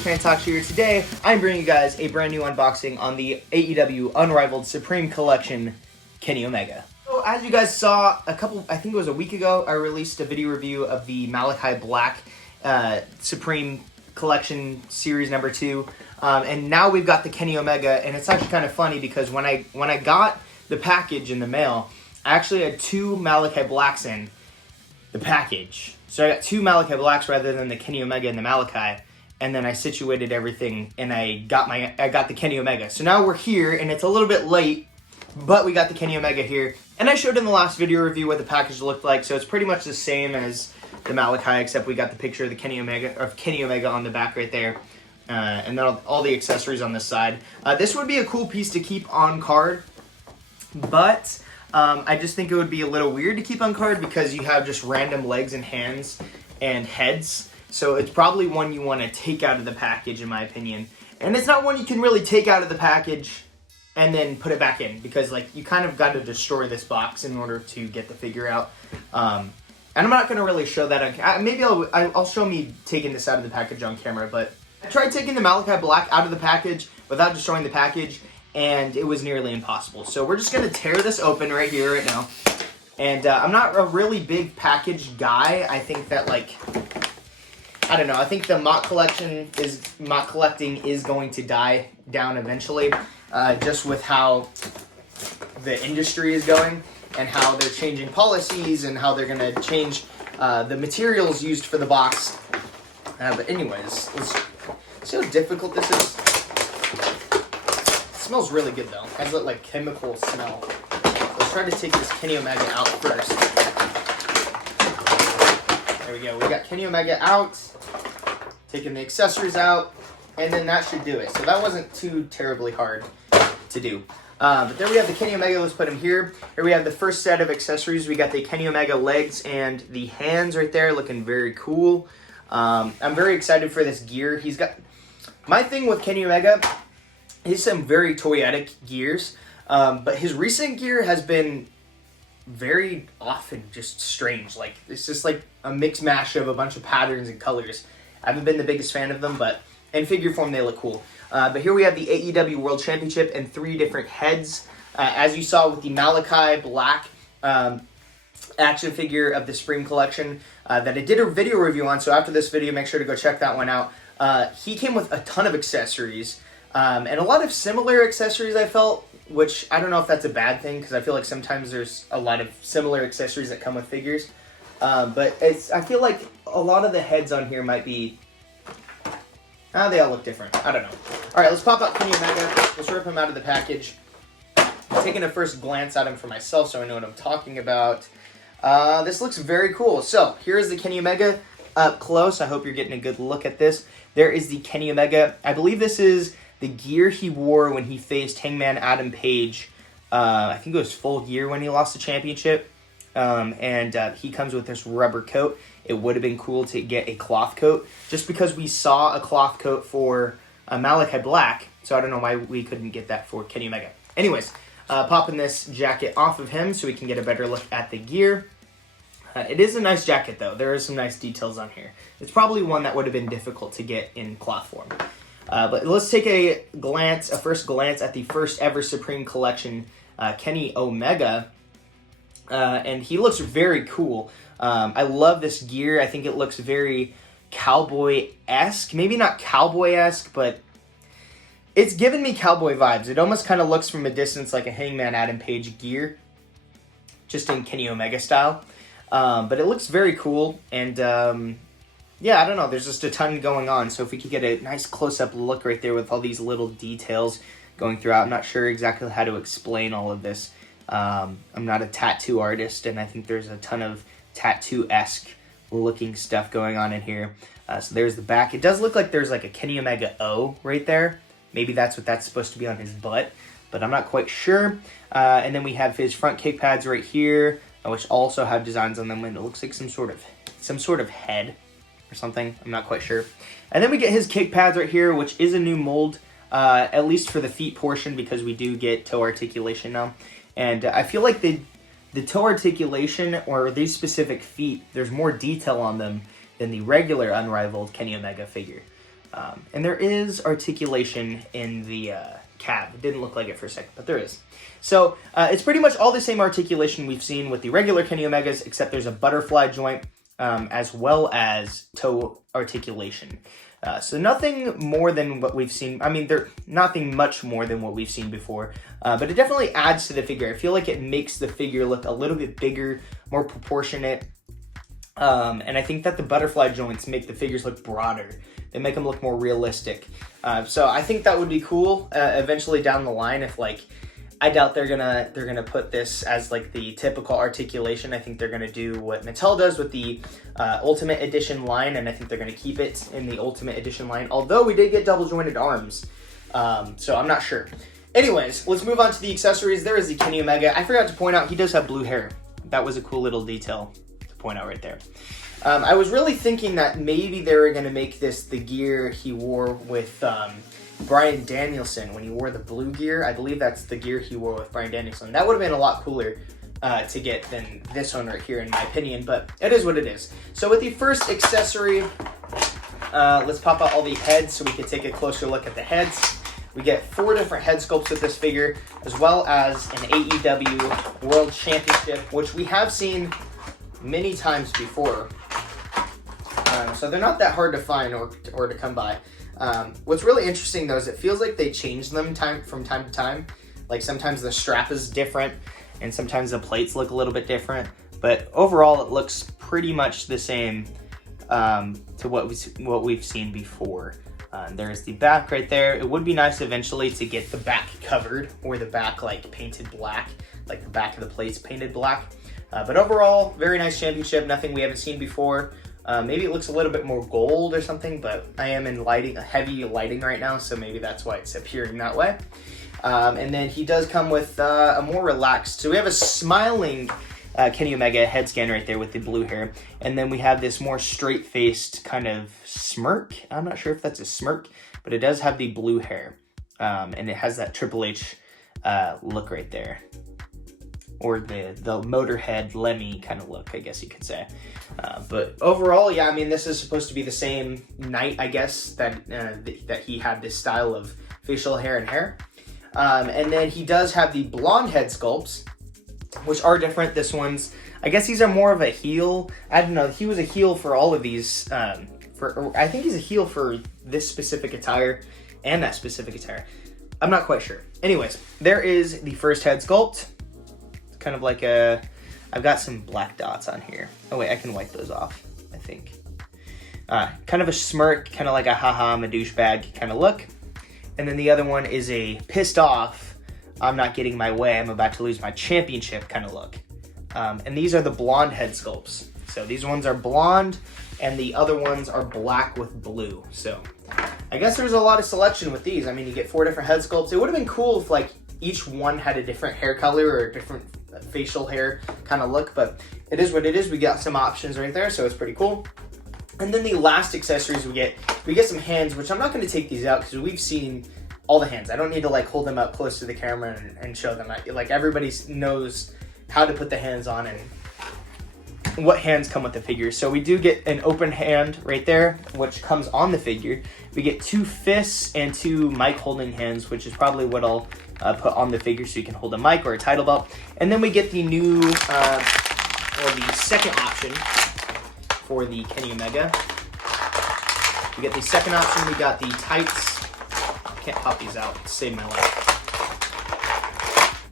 Fan Talkshow here. Today, I'm bringing you guys a brand new unboxing on the AEW Unrivaled Supreme Collection Kenny Omega. So, as you guys saw, I think it was a week ago, I released a video review of the Malachi Black Supreme Collection Series number 2. And now we've got the Kenny Omega, and it's actually kind of funny because when I got the package in the mail, I actually had 2 Malachi Blacks in the package. So I got 2 Malachi Blacks rather than the Kenny Omega and the Malachi, and then I situated everything, and I got the Kenny Omega. So now we're here, and it's a little bit late, but we got the Kenny Omega here. And I showed in the last video review what the package looked like, so it's pretty much the same as the Malachi, except we got the picture of the Kenny Omega on the back right there, and then all the accessories on this side. This would be a cool piece to keep on card, but I just think it would be a little weird to keep on card because you have just random legs and hands and heads. So it's probably one you want to take out of the package, in my opinion. And it's not one you can really take out of the package and then put it back in, because like you kind of got to destroy this box in order to get the figure out. And I'm not going to really show that. Maybe I'll show me taking this out of the package on camera, but I tried taking the Malachi Black out of the package without destroying the package, and it was nearly impossible. So we're just going to tear this open right here, right now. And I'm not a really big package guy. I think that, like, I don't know. I think the mock collecting is going to die down eventually, just with how the industry is going and how they're changing policies and how they're going to change the materials used for the box. But anyways, let's see how difficult this is. It smells really good though. It has that like chemical smell. Let's try to take this Kenny Omega out first. There we go. We got Kenny Omega out. Taking the accessories out, and then that should do it. So that wasn't too terribly hard to do. But there we have the Kenny Omega. Let's put him here. Here we have the first set of accessories. We got the Kenny Omega legs and the hands right there, looking very cool. I'm very excited for this gear. He's got... My thing with Kenny Omega, he's some very toyetic gears, but his recent gear has been very often just strange. Like, it's just like a mix mash of a bunch of patterns and colors. I haven't been the biggest fan of them, but in figure form, they look cool. But here we have the AEW World Championship and 3 different heads. As you saw with the Malachi Black action figure of the Supreme Collection that I did a video review on, so after this video, make sure to go check that one out. He came with a ton of accessories, and a lot of similar accessories, I felt, which I don't know if that's a bad thing, because I feel like sometimes there's a lot of similar accessories that come with figures. But I feel like a lot of the heads on here might be... they all look different. I don't know. Alright, let's pop out Kenny Omega. Let's rip him out of the package. I'm taking a first glance at him for myself so I know what I'm talking about. This looks very cool. So, here's the Kenny Omega up close. I hope you're getting a good look at this. There is the Kenny Omega. I believe this is the gear he wore when he faced Hangman Adam Page. I think it was full gear when he lost the championship. And he comes with this rubber coat. It would have been cool to get a cloth coat, just because we saw a cloth coat for Malachi Black, so I don't know why we couldn't get that for Kenny Omega. Anyways, popping this jacket off of him so we can get a better look at the gear. It is a nice jacket, though. There are some nice details on here. It's probably one that would have been difficult to get in cloth form. But let's take a first glance at the first ever Supreme Collection Kenny Omega. And he looks very cool. I love this gear. I think it looks very cowboy-esque. Maybe not cowboy-esque, but it's giving me cowboy vibes. It almost kind of looks from a distance like a Hangman Adam Page gear, just in Kenny Omega style. But it looks very cool. And yeah, I don't know. There's just a ton going on. So if we could get a nice close-up look right there with all these little details going throughout. I'm not sure exactly how to explain all of this. I'm not a tattoo artist, and I think there's a ton of tattoo-esque looking stuff going on in here. So there's the back. It does look like there's like a Kenny Omega O right there. Maybe that's what that's supposed to be on his butt, but I'm not quite sure. And then we have his front kick pads right here, which also have designs on them, and it looks like some sort of head or something. I'm not quite sure. And then we get his kick pads right here, which is a new mold, at least for the feet portion, because we do get toe articulation now. And I feel like the toe articulation, or these specific feet, there's more detail on them than the regular Unrivaled Kenny Omega figure. And there is articulation in the cab. It didn't look like it for a second, but there is. So it's pretty much all the same articulation we've seen with the regular Kenny Omegas, except there's a butterfly joint as well as toe articulation. So nothing more than what we've seen. I mean, nothing much more than what we've seen before, but it definitely adds to the figure. I feel like it makes the figure look a little bit bigger, more proportionate, and I think that the butterfly joints make the figures look broader. They make them look more realistic. So I think that would be cool eventually down the line. If like, I doubt they're gonna put this as like the typical articulation. I think they're gonna do what Mattel does with the Ultimate Edition line, and I think they're gonna keep it in the Ultimate Edition line. Although we did get double jointed arms, so I'm not sure. Anyways, let's move on to the accessories. There is the Kenny Omega. I forgot to point out he does have blue hair. That was a cool little detail to point out right there. I was really thinking that maybe they were gonna make this the gear he wore with Bryan Danielson when he wore the blue gear. I believe that's the gear he wore with Bryan Danielson. That would have been a lot cooler to get than this one right here, in my opinion, but it is what it is. So with the first accessory, let's pop out all the heads so we can take a closer look at the heads. We get 4 different head sculpts with this figure, as well as an AEW World Championship, which we have seen many times before. So they're not that hard to find or to come by. What's really interesting though is it feels like they change them from time to time. Like sometimes the strap is different and sometimes the plates look a little bit different, but overall it looks pretty much the same to what we've seen before. There's the back right there. It would be nice eventually to get the back covered or the back like painted black, like the back of the plates painted black. But overall, very nice championship. Nothing we haven't seen before. Maybe it looks a little bit more gold or something, but I am in heavy lighting right now, so maybe that's why it's appearing that way. And then he does come with a more relaxed, so we have a smiling Kenny Omega head scan right there with the blue hair, and then we have this more straight-faced kind of smirk. I'm not sure if that's a smirk, but it does have the blue hair, and it has that Triple H look right there. Or the Motorhead Lemmy kind of look, I guess you could say. But overall, yeah, I mean, this is supposed to be the same night, I guess, that he had this style of facial hair and hair. And then he does have the blonde head sculpts, which are different. This one's, I guess these are more of a heel. I don't know, he was a heel for all of these. I think he's a heel for this specific attire and that specific attire. I'm not quite sure. Anyways, there is the first head sculpt. Kind of like I've got some black dots on here. Oh wait, I can wipe those off, I think. Kind of a smirk, kind of like a haha, I'm a douchebag kind of look. And then the other one is a pissed off, I'm not getting my way, I'm about to lose my championship kind of look. And these are the blonde head sculpts. So these ones are blonde and the other ones are black with blue. So I guess there's a lot of selection with these. I mean, you get 4 different head sculpts. It would have been cool if like each one had a different hair color or a different facial hair kind of look, but it is what it is. We got some options right there, so it's pretty cool. And then the last accessories we get some hands, which I'm not going to take these out because we've seen all the hands. I don't need to like hold them up close to the camera and show them. Like everybody knows how to put the hands on and what hands come with the figure. So we do get an open hand right there, which comes on the figure. We get 2 fists and 2 mic holding hands, which is probably what I'll put on the figure so you can hold a mic or a title belt. And then we get the new, or the second option for the Kenny Omega. We get the second option, we got the tights. Can't pop these out, save my life.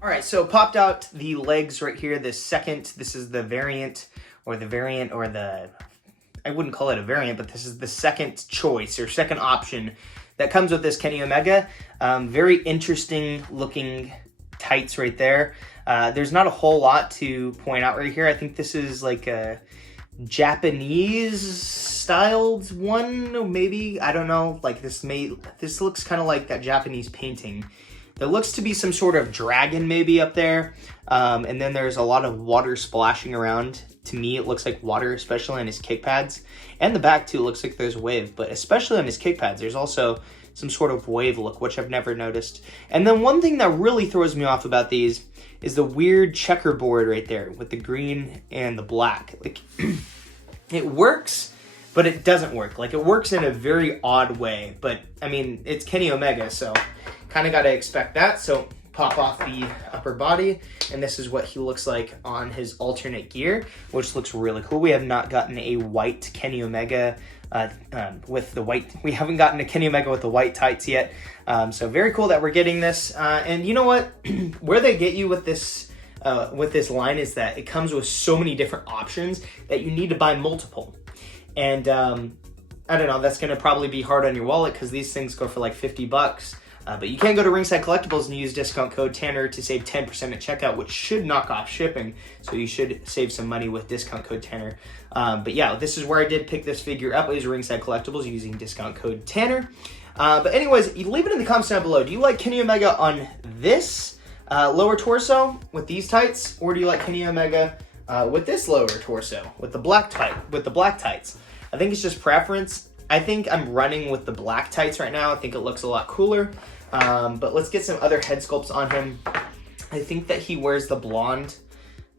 All right, so popped out the legs right here. This is the variant, I wouldn't call it a variant, but this is the second choice or second option that comes with this Kenny Omega. Very interesting looking tights right there. There's not a whole lot to point out right here. I think this is like a Japanese styled one, maybe, I don't know. Like this looks kind of like that Japanese painting. There looks to be some sort of dragon maybe up there. And then there's a lot of water splashing around. To me, it looks like water, especially on his kick pads. And the back too looks like there's a wave, but especially on his kick pads, there's also some sort of wave look, which I've never noticed. And then one thing that really throws me off about these is the weird checkerboard right there with the green and the black. Like, it works, but it doesn't work. Like, it works in a very odd way, but I mean, it's Kenny Omega, so kind of got to expect that. So pop off the upper body, and this is what he looks like on his alternate gear, which looks really cool. We have not gotten a white Kenny Omega with the white. We haven't gotten a Kenny Omega with the white tights yet. So very cool that we're getting this. And you know what? Where they get you with this line is that it comes with so many different options that you need to buy multiple. And I don't know, that's going to probably be hard on your wallet because these things go for like $50. But you can go to Ringside Collectibles and use discount code Tanner to save 10% at checkout, which should knock off shipping. So you should save some money with discount code Tanner. But yeah, this is where I did pick this figure up. It was Ringside Collectibles using discount code Tanner. But anyways, you leave it in the comments down below. Do you like Kenny Omega on this lower torso with these tights, or do you like Kenny Omega with this lower torso with the black tights? I think it's just preference. I think I'm running with the black tights right now. I think it looks a lot cooler. But let's get some other head sculpts on him. I think that he wears the blonde.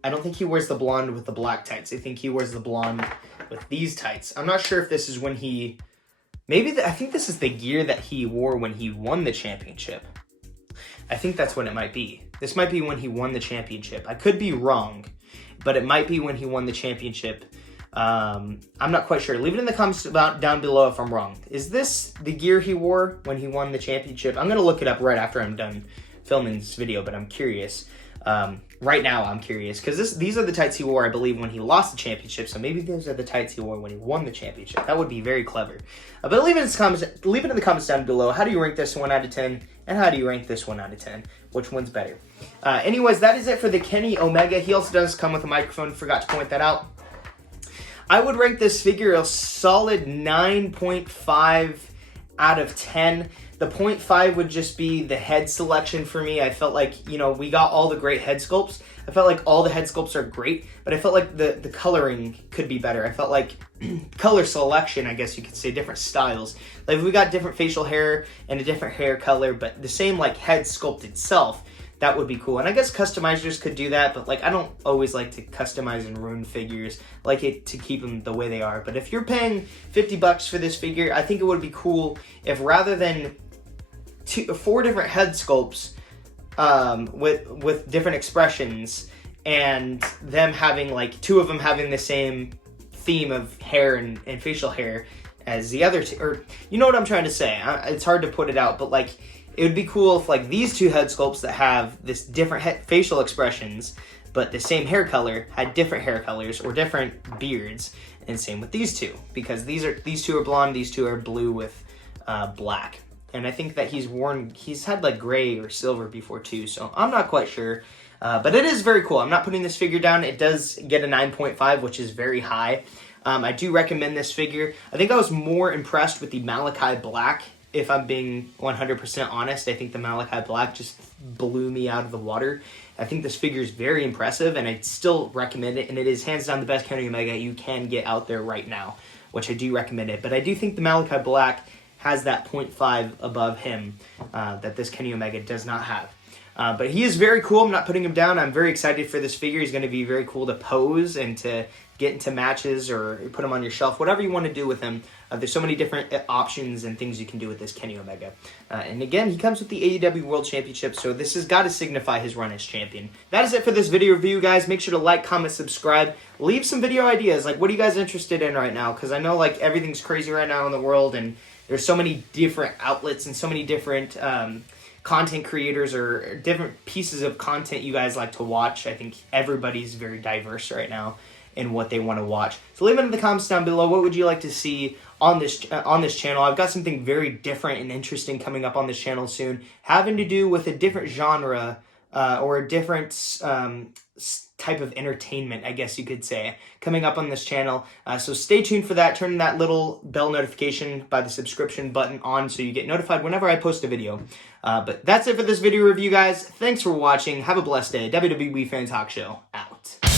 I don't think he wears the blonde with the black tights. I think he wears the blonde with these tights. I'm not sure if this is when he... I think this is the gear that he wore when he won the championship. I think that's when it might be. This might be when he won the championship. I could be wrong, but it might be when he won the championship. I'm not quite sure. Leave it in the comments down below if I'm wrong. Is this the gear he wore when he won the championship? I'm going to look it up right after I'm done filming this video, but I'm curious. Right now I'm curious because these are the tights he wore, I believe, when he lost the championship. So maybe these are the tights he wore when he won the championship. That would be very clever. But leave it in the comments down below. How do you rank this 1 out of 10? And how do you rank this 1 out of 10? Which one's better? Anyways, that is it for the Kenny Omega. He also does come with a microphone. Forgot to point that out. I would rank this figure a solid 9.5 out of 10. The 0.5 would just be the head selection for me. I felt like, we got all the great head sculpts. I felt like all the head sculpts are great, but I felt like the coloring could be better. I felt like color selection, I guess you could say, different styles. Like, if we got different facial hair and a different hair color, but the same, like, head sculpt itself, that would be cool. And I guess customizers could do that, but like, I don't always like to customize and ruin figures. I like it to keep them the way they are. But if you're paying $50 for this figure, I think it would be cool if rather than 4 different head sculpts with different expressions and them having like 2 of them having the same theme of hair and facial hair as the other 2, or you know what I'm trying to say. It's hard to put it out, but like, it would be cool if like these 2 head sculpts that have this different facial expressions, but the same hair color had different hair colors or different beards, and same with these 2, because these 2 are blonde, these 2 are blue with black. And I think that he's had like gray or silver before too, so I'm not quite sure. But it is very cool. I'm not putting this figure down. It does get a 9.5, which is very high. I do recommend this figure. I think I was more impressed with the Malachi Black. If I'm being 100% honest, I think the Malachi Black just blew me out of the water. I think this figure is very impressive, and I'd still recommend it, and it is hands down the best Kenny Omega you can get out there right now, which I do recommend it. But I do think the Malachi Black has that 0.5 above him that this Kenny Omega does not have. But he is very cool. I'm not putting him down. I'm very excited for this figure. He's going to be very cool to pose and to get into matches or put him on your shelf, whatever you want to do with him. There's so many different options and things you can do with this Kenny Omega. And again, he comes with the AEW World Championship, so this has got to signify his run as champion. That is it for this video review, guys. Make sure to like, comment, subscribe. Leave some video ideas. Like, what are you guys interested in right now? Because I know, like, everything's crazy right now in the world, and there's so many different outlets and so many different content creators or different pieces of content you guys like to watch. I think everybody's very diverse right now in what they want to watch. So leave it in the comments down below. What would you like to see on this channel? I've got something very different and interesting coming up on this channel soon, having to do with a different genre or a different type of entertainment, I guess you could say, coming up on this channel. So stay tuned for that. Turn that little bell notification by the subscription button on so you get notified whenever I post a video. But that's it for this video review, guys. Thanks for watching. Have a blessed day. WWE Fan Talk Show out.